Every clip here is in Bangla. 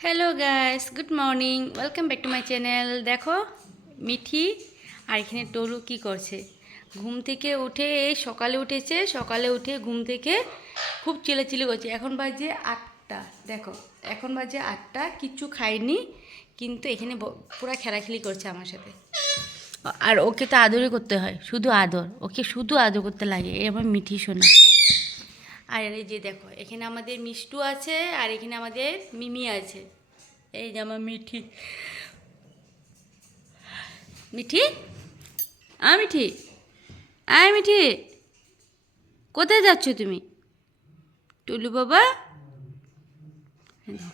Hello guys, good morning, welcome back to my channel. দেখো মিঠি আর এখানে টলু কি করছে। ঘুম থেকে উঠে এই সকালে উঠেছে, সকালে উঠে ঘুম থেকে খুব চিল্লাচিল্লি করছে। এখন বাজে 8টা, দেখো এখন বাজে 8টা, কিচ্ছু খাইনি কিন্তু এখানে পুরা খেলাখেলি করছে আমার সাথে। আর ওকে তো আদরই করতে হয়, শুধু আদর, ওকে শুধু আদর করতে লাগে। এই আমার মিঠি শোনা। আর এই যে দেখো এখানে আমাদের মিষ্টু আছে আর এখানে আমাদের মিমি আছে। এই যে আমার মিঠি। মিঠি, মিঠি, মিঠি, কোথায় যাচ্ছ তুমি? টুলু বাবা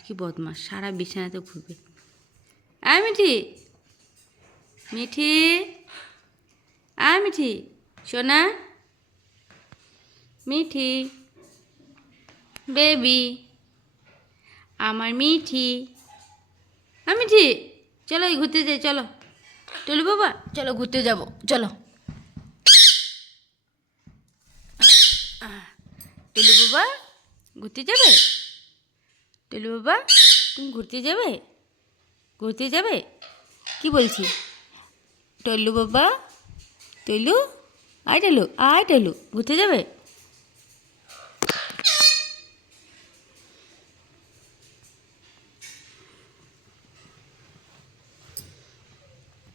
কি বদমাস, সারা বিছানাতে ঘুরবে। মিঠি, মিঠি, মিঠি সোনা, মিঠি বেবি, আমার মিঠি। মিঠি, চলো ঘুরতে যাই, চলো টুলু বাবা, চলো ঘুরতে যাবো, চলো। টুলু বাবা ঘুরতে যাবে? টুলু বাবা তুমি ঘুরতে যাবে? ঘুরতে যাবে কি বলছি? টুলু বাবা, টুলু, আয় টুলু, আয় টুলু, ঘুরতে যাবে?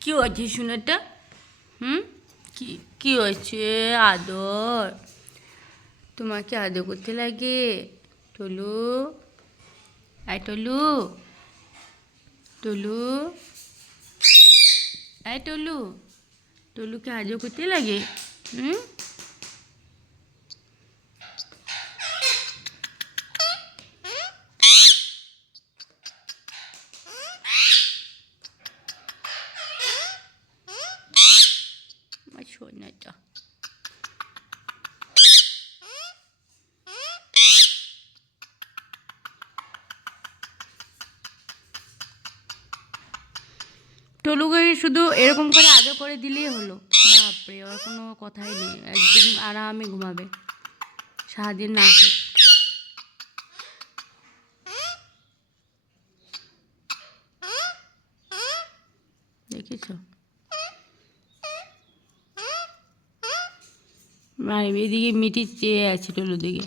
কি হয়েছে সোনাটা? কি কি হয়েছে? আদর, তোমাকে আদর করতে লাগে? টুলু, আয় টুলু, টুলু, আয় টুলু, টুলুকে আদর করতে লাগে? আমার সোনাটা। টলুকে শুধু এরকম করে আদর করে দিলেই হলো। বাপরে, ওর কোনো কথাই নেই, একদম আরামে ঘুমাবে সারাদিন না আসে। দেখেছ? এদিকে মিটি চেয়ে আছে টলুর দিকে।